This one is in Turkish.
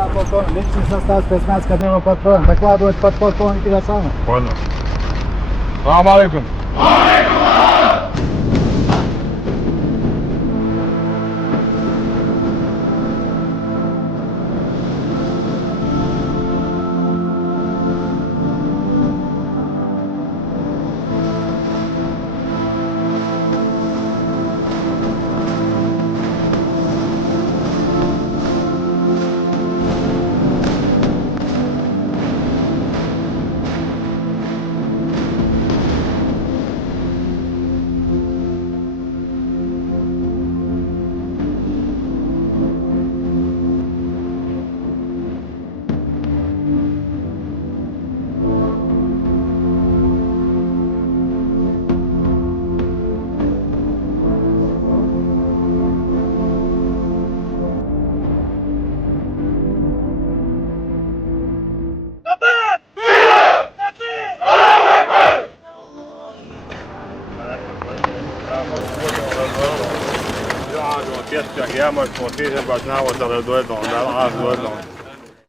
Да, полковник, личный состав спецназкадема патрон. Докладывать подполковник Ивасанов. Понял. Салам алейкум. Ja, du har gæst, jeg gerne må få det her, bare snart, så der er du et eller andet,